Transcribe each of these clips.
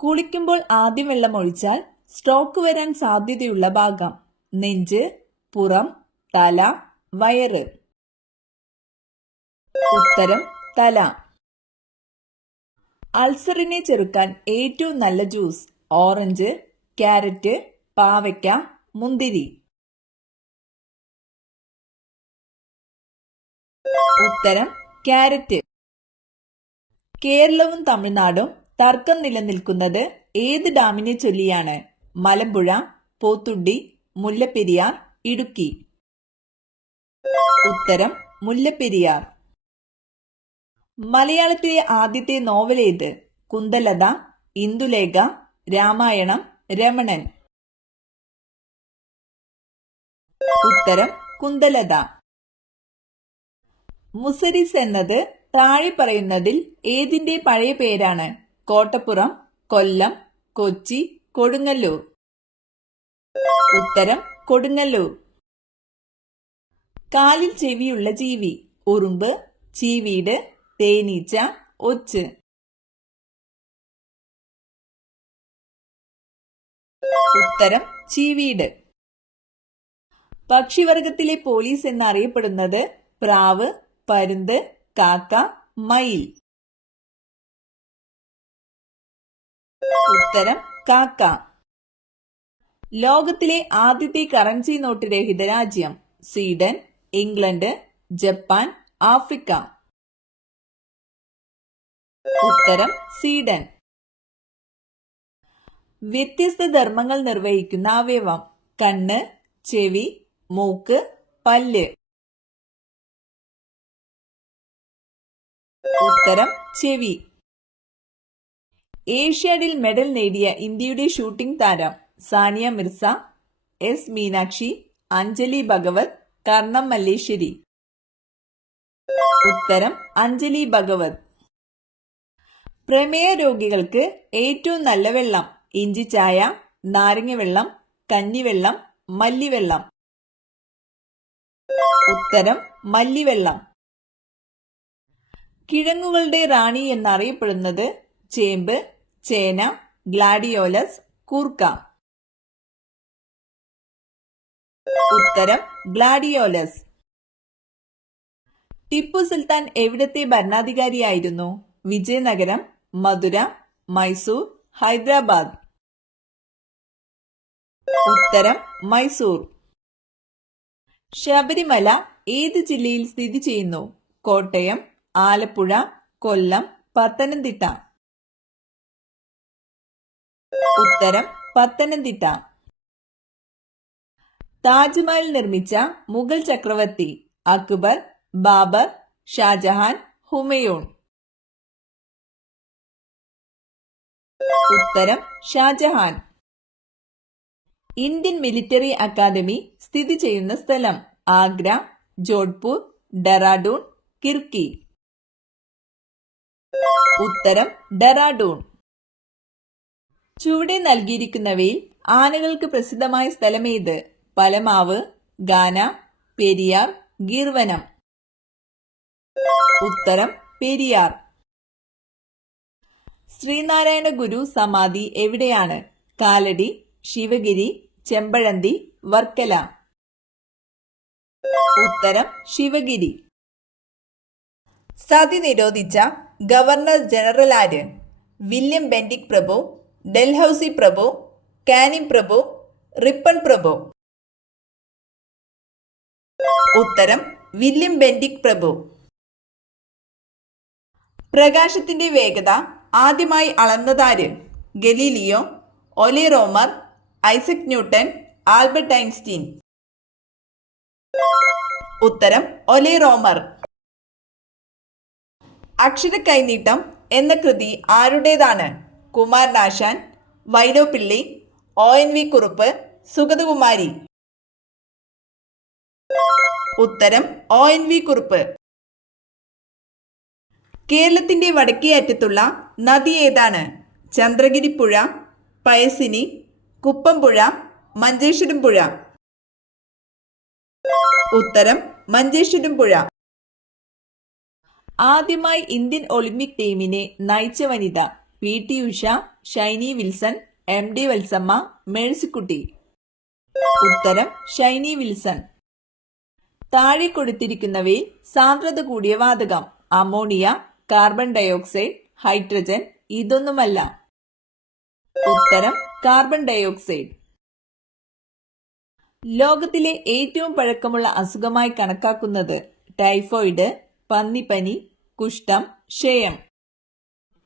കുളിക്കുമ്പോൾ ആദ്യം വെള്ളം ഒഴിച്ചാൽ സ്ട്രോക്ക് വരാൻ സാധ്യതയുള്ള ഭാഗം: നെഞ്ച്, പുറം, തല, വയറ്. ഉത്തരം തല. അൾസറിനെ ചെറുക്കാൻ ഏറ്റവും നല്ല ജ്യൂസ്: ഓറഞ്ച്, ക്യാരറ്റ്, പാവയ്ക്ക, മുന്തിരി. ഉത്തരം ക്യാരറ്റ്. കേരളവും തമിഴ്നാടും തർക്കം നിലനിൽക്കുന്നത് ഏത് ഡാമിനെ ചൊല്ലിയാണ്? മലമ്പുഴ, പോത്തുണ്ടി, മുല്ലപ്പെരിയാർ, ഇടുക്കി. ഉത്തരം മുല്ലപ്പെരിയാർ. മലയാളത്തിലെ ആദ്യത്തെ നോവൽ ഏത്? കുന്തലത, ഇന്ദുലേഖ, രാമായണം, രമണൻ. ഉത്തരം കുന്തലത. മുസരിസ് എന്നത് താഴെ പറയുന്നതിൽ ഏതിന്റെ പഴയ പേരാണ്? കോട്ടപ്പുറം, കൊല്ലം, കൊച്ചി, കൊടുങ്ങല്ലൂർ. ഉത്തരം കൊടുങ്ങല്ലൂർ. കാലിൽ ചെവിയുള്ള ജീവി: ഉറുമ്പ്, ചീവീട്, തേനീച്ച, ഒച്ച്. ഉത്തരം ചീവീട്. പക്ഷിവർഗത്തിലെ പോലീസ് എന്നറിയപ്പെടുന്നത്? പ്രാവ്, പരുന്ത്, കാക്ക, മയിൽ. ഉത്തരം കാക്ക. ലോകത്തിലെ ആദ്യത്തെ കറൻസി നോട്ട് രഹിത രാജ്യം? Sweden, England, Japan, Africa. ഉത്തരം സ്വീഡൻ. വ്യത്യസ്ത ധർമ്മങ്ങൾ നിർവഹിക്കുന്ന അവയവം: കണ്ണ്, ചെവി, മൂക്ക്, പല്ല്. ഉത്തരം ചെവി. ഏഷ്യാഡിൽ മെഡൽ നേടിയ ഇന്ത്യയുടെ ഷൂട്ടിംഗ് താരം: സാനിയ മിർസ, എസ് മീനാക്ഷി, അഞ്ജലി ഭഗവത്, കർണം മല്ലേശ്വരി. ഉത്തരം അഞ്ജലി ഭഗവത്. പ്രമേയ രോഗികൾക്ക് ഏറ്റവും നല്ല വെള്ളം: ഇഞ്ചിച്ചായ, നാരങ്ങ വെള്ളം, കഞ്ഞിവെള്ളം, മല്ലിവെള്ളം. ഉത്തരം മല്ലിവെള്ളം. കിഴങ്ങുകളുടെ റാണി എന്നറിയപ്പെടുന്നത്? ചേമ്പ്, ചേന, ഗ്ലാഡിയോലസ്, കൂർക്ക. ഉത്തരം ഗ്ലാഡിയോലസ്. ടിപ്പു സുൽത്താൻ എവിടത്തെ ഭരണാധികാരിയായിരുന്നു? വിജയനഗരം, മധുര, മൈസൂർ, ഹൈദരാബാദ്. ഉത്തരം മൈസൂർ. ശബരിമല ഏത് ജില്ലയിൽ സ്ഥിതി ചെയ്യുന്നു? കോട്ടയം, ആലപ്പുഴ, കൊല്ലം, പത്തനംതിട്ട. ഉത്തരം പത്തനംതിട്ട. താജ്മഹൽ നിർമ്മിച്ച മുഗൾ ചക്രവർത്തി? അക്ബർ, ബാബർ, ഷാജഹാൻ, ഹുമയൂൺ. ഉത്തരം ഷാജഹാൻ. ഇന്ത്യൻ മിലിറ്ററി അക്കാദമി സ്ഥിതി ചെയ്യുന്ന സ്ഥലം? ആഗ്ര, ജോധ്പൂർ, ഡെറാഡൂൺ, കിർക്കി. ഉത്തരം ഡെറാഡൂൺ. ചുവടെ നൽകിയിരിക്കുന്നവയിൽ ആനകൾക്ക് പ്രസിദ്ധമായ സ്ഥലമേത്? പലമാവ്, ഗാന, പെരിയാർ, ഗീർവനം. ഉത്തരം പെരിയാർ. ശ്രീനാരായണ ഗുരു സമാധി എവിടെയാണ്? കാലടി, ശിവഗിരി, ചെമ്പഴന്തി, വർക്കല. ഉത്തരം ശിവഗിരി. സതി നിരോധിച്ച ഗവർണർ ജനറൽ ആര്? വില്യം ബെന്റിക് പ്രഭു, ഡൽഹൌസി പ്രഭു, കാനിം പ്രഭു, റിപ്പൺ പ്രഭു. ഉത്തരം വില്യം ബെന്റിക് പ്രഭു. പ്രകാശത്തിന്റെ വേഗത ആദ്യമായി അളന്നതാര്? ഗലീലിയോ, ഒലി റോമർ, ഐസക് ന്യൂട്ടൺ, ആൽബർട്ട് ഐൻസ്റ്റീൻ. ഉത്തരം ഒലി റോമർ. അക്ഷരക്കൈനീട്ടം എന്ന കൃതി ആരുടേതാണ്? കുമാരനാശാൻ, വൈലോപ്പിള്ളി, ONV കുറുപ്പ്, സുഗതകുമാരി. ഉത്തരം ONV കുറുപ്പ്. കേരളത്തിന്റെ വടക്കേ അറ്റത്തുള്ള നദി ഏതാണ്? ചന്ദ്രഗിരി പുഴ, പയസിനി, കുപ്പംപുഴ, മഞ്ചേശ്വരം പുഴ. ഉത്തരം മഞ്ചേശ്വരം പുഴ. ആദ്യമായി ഇന്ത്യൻ ഒളിമ്പിക് ടീമിനെ നയിച്ച വനിത? PT Usha, Shiny Wilson, MD Valsamma, Mercykutty. ഉത്തരം ഷൈനി വിൽസൺ. താഴെ കൊടുത്തിരിക്കുന്നവയിൽ സാന്ദ്രത കൂടിയ വാതകം അമോണിയ, കാർബൺ ഡയോക്സൈഡ്, ഹൈഡ്രജൻ. ഇതൊന്നുമല്ല. ഉത്തരം കാർബൺ ഡയോക്സൈഡ്. ലോകത്തിലെ ഏറ്റവും പഴക്കമുള്ള അസുഖമായി കണക്കാക്കുന്നത് ടൈഫോയിഡ്, പന്നിപ്പനി, കുഷ്ഠം, ക്ഷയം.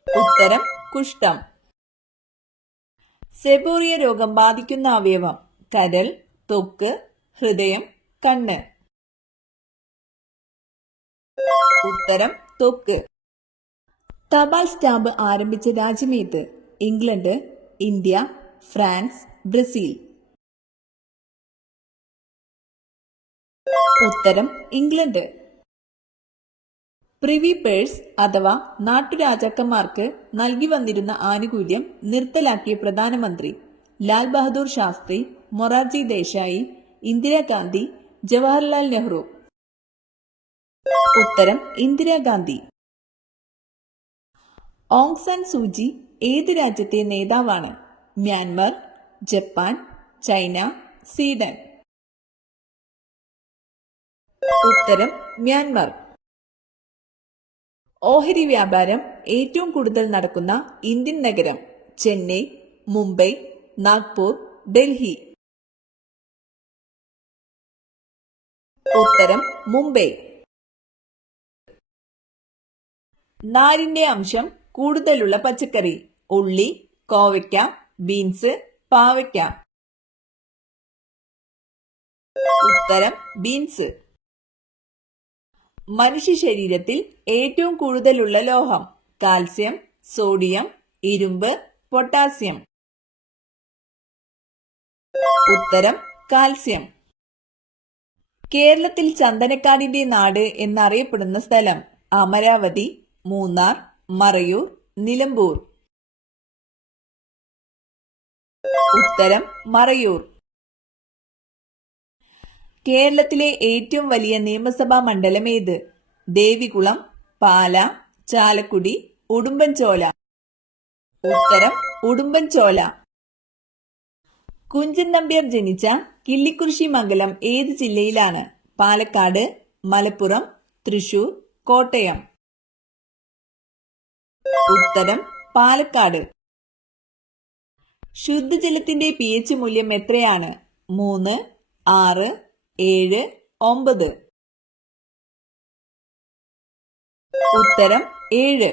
ഉത്തരം കുഷ്ഠം. സെബോറിയ രോഗം ബാധിക്കുന്ന അവയവം കരൾ, ത്വക്ക്, ഹൃദയം, കണ്ണ്. ഉത്തരം ത്വക്ക്. തപാൽ സ്റ്റാമ്പ് ആരംഭിച്ച രാജ്യമേത്? England, India, France, Brazil. ഉത്തരം ഇംഗ്ലണ്ട്. പ്രിവി പേഴ്സ് അഥവാ നാട്ടുരാജാക്കന്മാർക്ക് നൽകി വന്നിരുന്ന ആനുകൂല്യം നിർത്തലാക്കിയ പ്രധാനമന്ത്രി ലാൽ ബഹദൂർ ശാസ്ത്രി, മൊറാർജി ദേശായി, ഇന്ദിരാഗാന്ധി, ജവഹർലാൽ നെഹ്റു. ഉത്തരം ഇന്ദിരാഗാന്ധി. ഓങ് സാൻ സൂചി ഏത് രാജ്യത്തെ നേതാവാണ്? Myanmar, Japan, China, Sweden. ഉത്തരം മ്യാൻമർ. ഓഹരി വ്യാപാരം ഏറ്റവും കൂടുതൽ നടക്കുന്ന ഇന്ത്യൻ നഗരം ചെന്നൈ, മുംബൈ, നാഗ്പൂർ, ഡൽഹി. ഉത്തരം മുംബൈ. നാരിന്റെ അംശം കൂടുതലുള്ള പച്ചക്കറി ഉള്ളി, കോവയ്ക്ക, ബീൻസ്, പാവയ്ക്ക. ഉത്തരം ബീൻസ്. മനുഷ്യ ശരീരത്തിൽ ഏറ്റവും കൂടുതലുള്ള ലോഹം കാൽസ്യം, സോഡിയം, ഇരുമ്പ്, പൊട്ടാസ്യം. ഉത്തരം കാൽസ്യം. കേരളത്തിൽ ചന്ദനക്കാടിന്റെ നാട് എന്നറിയപ്പെടുന്ന സ്ഥലം അമരാവതി, മൂന്നാർ, മറയൂർ, നിലമ്പൂർ. ഉത്തരം മറയൂർ. കേരളത്തിലെ ഏറ്റവും വലിയ നിയമസഭാ മണ്ഡലം ഏത്? ദേവികുളം, പാല, ചാലക്കുടി, ഉടുമ്പൻചോല. ഉത്തരം ഉടുമ്പൻചോല. കുഞ്ചൻ നമ്പ്യാർ ജനിച്ച കിള്ളിക്കുറിശി മംഗലം ഏത് ജില്ലയിലാണ്? പാലക്കാട്, മലപ്പുറം, തൃശൂർ, കോട്ടയം. ഉത്തരം പാലക്കാട്. ശുദ്ധജലത്തിന്റെ pH മൂല്യം എത്രയാണ്? 3, 6, 7, 9. ഉത്തരം 7.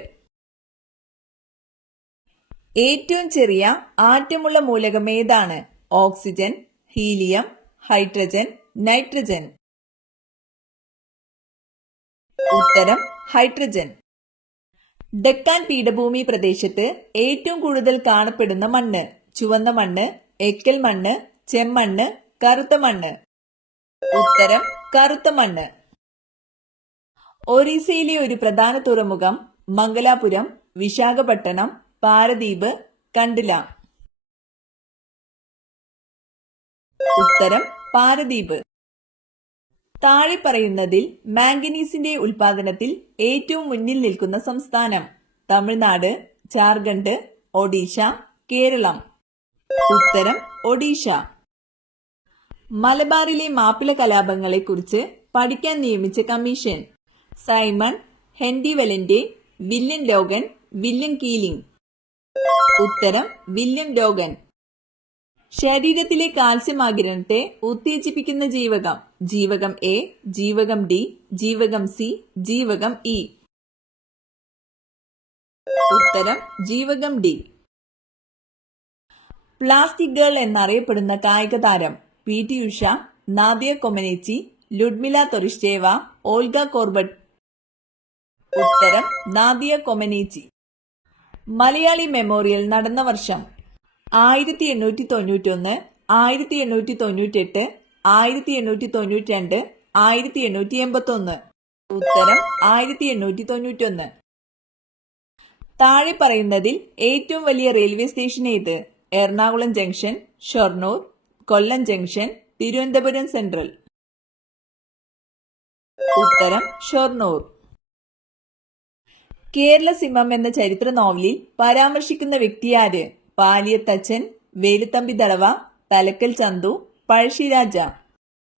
ഏറ്റവും ചെറിയ ആറ്റമുള്ള മൂലകം ഏതാണ്? Oxygen, helium, hydrogen, nitrogen. ഉത്തരം ഹൈഡ്രജൻ. ഡെക്കാൻ പീഠഭൂമി പ്രദേശത്ത് ഏറ്റവും കൂടുതൽ കാണപ്പെടുന്ന മണ്ണ് ചുവന്ന മണ്ണ്, എക്കൽ മണ്ണ്, ചെമ്മണ്ണ്, കറുത്ത മണ്ണ്. ഉത്തരം കറുത്ത മണ്ണ്. ഒറീസയിലെ ഒരു പ്രധാന തുറമുഖം മംഗലാപുരം, വിശാഖപട്ടണം, പാരദീപ്, കണ്ടില. ഉത്തരം പാരദീപ്. താഴെ പറയുന്നതിൽ മാംഗനീസിന്റെ ഉൽപാദനത്തിൽ ഏറ്റവും മുന്നിൽ നിൽക്കുന്ന സംസ്ഥാനം തമിഴ്നാട്, ജാർഖണ്ഡ്, ഒഡീഷ, കേരളം. ഉത്തരം ഒഡീഷ. മലബാറിലെ മാപ്പിള കലാപങ്ങളെക്കുറിച്ച് പഠിക്കാൻ നിയമിച്ച കമ്മീഷൻ സൈമൺ, ഹെൻറി വെലന്റെ, വില്യം ലോഗൻ, വില്യം കീലിംഗ്. ഉത്തരം വില്യം ലോഗൻ. ശരീരത്തിലെ കാൽസ്യം ആഗിരണത്തെ ഉത്തേജിപ്പിക്കുന്ന ജീവകം ജീവകം എ, ജീവകം ഡി, ജീവകം സി, ജീവകം ഇ. ഉത്തരം ജീവകം ഡി. പ്ലാസ്റ്റിക് ഗേൾ എന്നറിയപ്പെടുന്ന കായിക താരം PT ഉഷ, നാദിയ കൊമനേച്ചി, ലുഡ്മില തൊറിസ്റ്റേവ, ഓൾഗ കോർബട്ട്. ഉത്തരം നാദിയ കൊമനേച്ചി. മലയാളി മെമ്മോറിയൽ നടന്ന വർഷം 1891, 1898, 1892, 1881. ഉത്തരം 1891. താഴെ പറയുന്നതിൽ ഏറ്റവും വലിയ റെയിൽവേ സ്റ്റേഷൻ ഏത്? എറണാകുളം ജംഗ്ഷൻ, ഷൊർണൂർ, കൊല്ലം ജംഗ്ഷൻ, തിരുവനന്തപുരം സെൻട്രൽ. ഉത്തരം ഷൊർണൂർ. കേരള സിംഹം എന്ന ചരിത്ര നോവലിൽ പരാമർശിക്കുന്ന വ്യക്തിയാര്? പാലിയത്തച്ഛൻ, വേലുത്തമ്പി ദളവ, തലക്കൽ ചന്തു, പഴശ്ശിരാജ.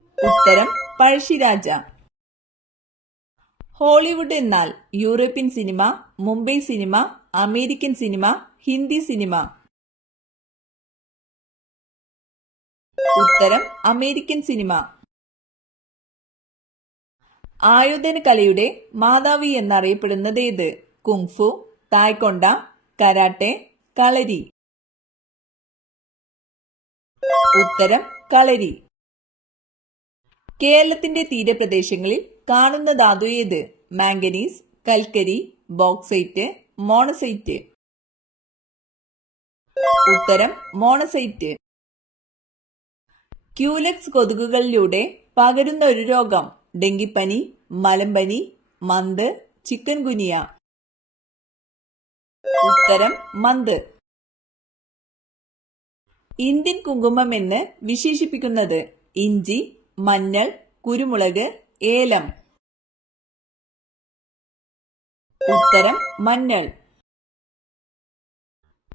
ഉത്തരം പഴശ്ശിരാജ. ഹോളിവുഡ് എന്നാൽ European cinema, Mumbai cinema, American cinema, Hindi cinema. ഉത്തരം അമേരിക്കൻ സിനിമ. ആയോധന കലയുടെ മാതാവി എന്നറിയപ്പെടുന്നത് ഏത്? കുങ്ഫു, തായ്ക്കൊണ്ട, കരാട്ടെ, കളരി. ഉത്തരം കളരി. കേരളത്തിന്റെ തീരപ്രദേശങ്ങളിൽ കാണുന്ന ധാതു ഏത്? മാംഗനീസ്, കൽക്കരി, ബോക്സൈറ്റ്, മോണസൈറ്റ്. ഉത്തരം മോണസൈറ്റ്. ക്യൂലെക്സ് കൊതുകുകളിലൂടെ പകരുന്ന ഒരു രോഗം? ഡെങ്കിപ്പനി, മലമ്പനി, മന്ത്, ചിക്കൻ ഗുനിയ. ഉത്തരം മന്ത്. ഇന്ത്യൻ കുങ്കുമം എന്ന് വിശേഷിപ്പിക്കുന്നത്? ഇഞ്ചി, മഞ്ഞൾ, കുരുമുളക്, ഏലം. ഉത്തരം മഞ്ഞൾ.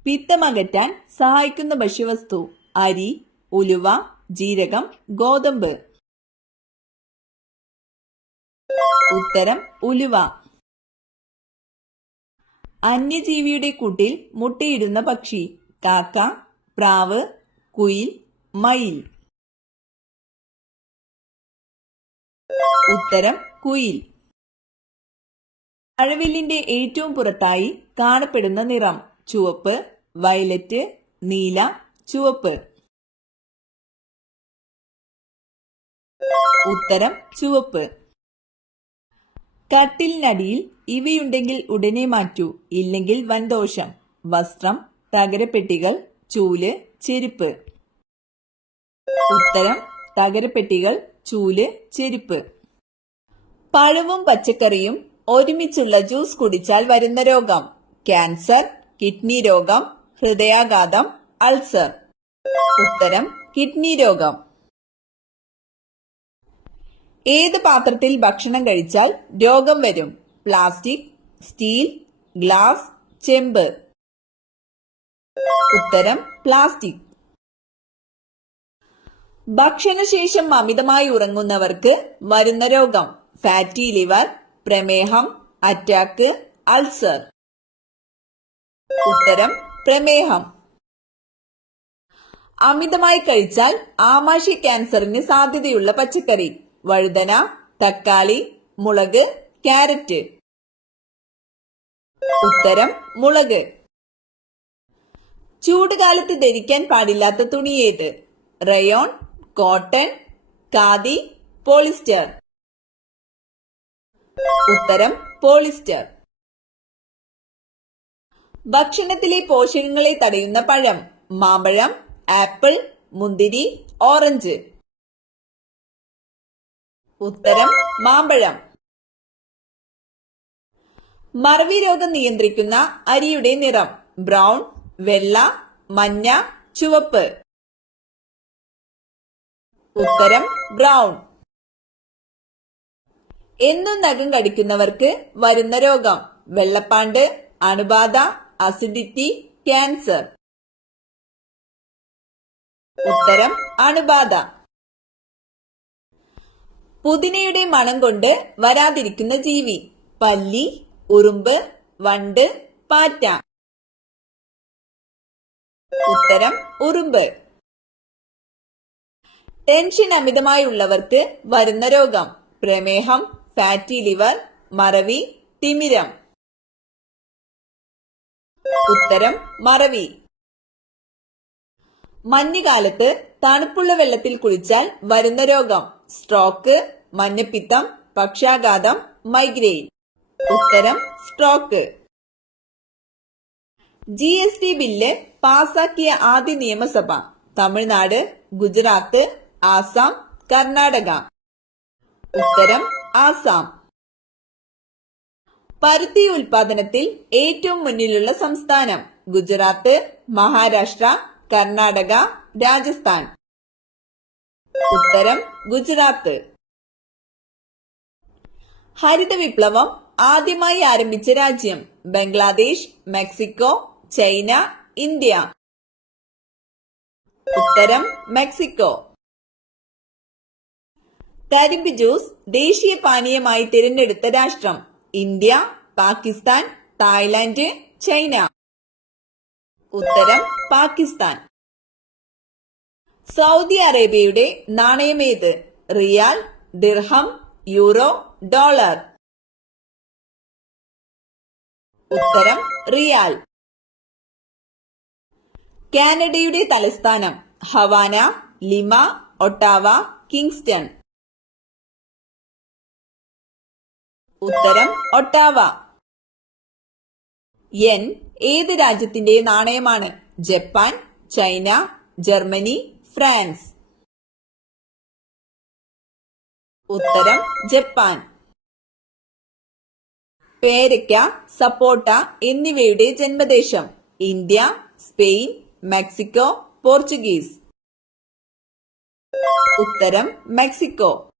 പിത്തമകറ്റാൻ സഹായിക്കുന്ന ഭക്ഷ്യവസ്തു? അരി, ഉലുവ, ജീരകം, ഗോതമ്പ്. ഉത്തരം ഉലുവ. അന്യജീവിയുടെ കൂട്ടിൽ മുട്ടയിടുന്ന പക്ഷി? കാക്ക, പ്രാവ്, കുയിൽ, മയിൽ. ഉത്തരം കുയിൽ. മഴവില്ലിന്റെ ഏറ്റവും പുറത്തായി കാണപ്പെടുന്ന നിറം? ചുവപ്പ്, വയലറ്റ്, നീല, ചുവപ്പ്. ഉത്തരം ചുവപ്പ്. കട്ടിലിനടിയിൽ ഇവയുണ്ടെങ്കിൽ ഉടനെ മാറ്റൂ, ഇല്ലെങ്കിൽ വൻദോഷം. വസ്ത്രം, തകരപ്പെട്ടികൾ, ചൂല്, ചെരുപ്പ്. ഉത്തരം തകരപ്പെട്ടികൾ, ചൂല്, ചെരുപ്പ്. പഴവും പച്ചക്കറിയും ഒരുമിച്ചുള്ള ജ്യൂസ് കുടിച്ചാൽ വരുന്ന രോഗം? ക്യാൻസർ, കിഡ്നി രോഗം, ഹൃദയാഘാതം, അൾസർ. ഉത്തരം കിഡ്നി രോഗം. ഏത് പാത്രത്തിൽ ഭക്ഷണം കഴിച്ചാൽ രോഗം വരും? പ്ലാസ്റ്റിക്, സ്റ്റീൽ, ഗ്ലാസ്, ചെമ്പ്. ഉത്തരം പ്ലാസ്റ്റിക്. ഭക്ഷണശേഷം അമിതമായി ഉറങ്ങുന്നവർക്ക് വരുന്ന രോഗം? ഫാറ്റി ലിവർ, പ്രമേഹം, അറ്റാക്ക്, അൾസർ. ഉത്തരം പ്രമേഹം. അമിതമായി കഴിച്ചാൽ ആമാശയ ക്യാൻസറിന് സാധ്യതയുള്ള പച്ചക്കറി? വഴുതന, തക്കാളി, മുളക്, ക്യാരറ്റ്. ഉത്തരം മുളക്. ചൂടുകാലത്ത് ധരിക്കാൻ പാടില്ലാത്ത തുണി ഏത്? Rayon, cotton, khadi, polyester. ഉത്തരം പോളിസ്റ്റർ. ഭക്ഷണത്തിലെ പോഷകങ്ങളെ തടയുന്ന പഴം? മാമ്പഴം, ആപ്പിൾ, മുന്തിരി, ഓറഞ്ച്. ഉത്തരം മാമ്പഴം. മറവി രോഗം നിയന്ത്രിക്കുന്ന അരിയുടെ നിറം? ബ്രൗൺ, വെള്ള, മഞ്ഞ, ചുവപ്പ്. ഉത്തരം ബ്രൗൺ. എന്നും നഖം കടിക്കുന്നവർക്ക് വരുന്ന രോഗം? വെള്ളപ്പാണ്ട്, അണുബാധ, അസിഡിറ്റി, ക്യാൻസർ. ഉത്തരം അണുബാധ. പുതിനയുടെ മണം കൊണ്ട് വരാതിരിക്കുന്ന ജീവി? പല്ലി, ഉറുമ്പ്, വണ്ട്, പാറ്റ. ഉത്തരം ഉറുമ്പ്. ടെൻഷൻ അമിതമായി ഉള്ളവർക്ക് വരുന്ന രോഗം? പ്രമേഹം, ഫാറ്റി ലിവർ, മറവി, തിമിരം. ഉത്തരം മറവി. മഞ്ഞുകാലത്ത് തണുപ്പുള്ള വെള്ളത്തിൽ കുളിച്ചാൽ വരുന്ന രോഗം? സ്ട്രോക്ക്, മഞ്ഞപ്പിത്തം, പക്ഷാഘാതം, മൈഗ്രെയിൻ. ഉത്തരം സ്ട്രോക്ക്. GST ബില്ല് പാസാക്കിയ ആദ്യ നിയമസഭ? തമിഴ്നാട്, ഗുജറാത്ത്, ആസാം, കർണാടക. ഉത്തരം ആസാം. പരുത്തി ഉൽപാദനത്തിൽ ഏറ്റവും മുന്നിലുള്ള സംസ്ഥാനം? ഗുജറാത്ത്, മഹാരാഷ്ട്ര, കർണാടക, രാജസ്ഥാൻ. ഉത്തരം ഗുജറാത്ത്. ഹരിത വിപ്ലവം ആദ്യമായി ആരംഭിച്ച രാജ്യം? Bangladesh, Mexico, China, India. ഉത്തരം മെക്സിക്കോ. കരിമ്പ് ജ്യൂസ് ദേശീയ പാനീയമായി തിരഞ്ഞെടുത്ത രാഷ്ട്രം? India, Pakistan, Thailand, China. ഉത്തരം പാകിസ്ഥാൻ. സൗദി അറേബ്യയുടെ നാണയമേത്? റിയാൽ, ദിർഹം, യൂറോ, ഡോളർ. ഉത്തരം റിയാൽ. കാനഡയുടെ തലസ്ഥാനം? Havana, Lima, Ottawa, Kingston. ഉത്തരം ഒട്ടാവ. യെൻ ഏത് രാജ്യത്തിന്റെ നാണയമാണ്? Japan, China, Germany, France. ഉത്തരം ജപ്പാൻ. പേരയ്ക്ക, സപ്പോട്ട എന്നിവയുടെ ജന്മദേശം? India, Spain, Mexico, Portuguese. ഉത്തരം മെക്സിക്കോ.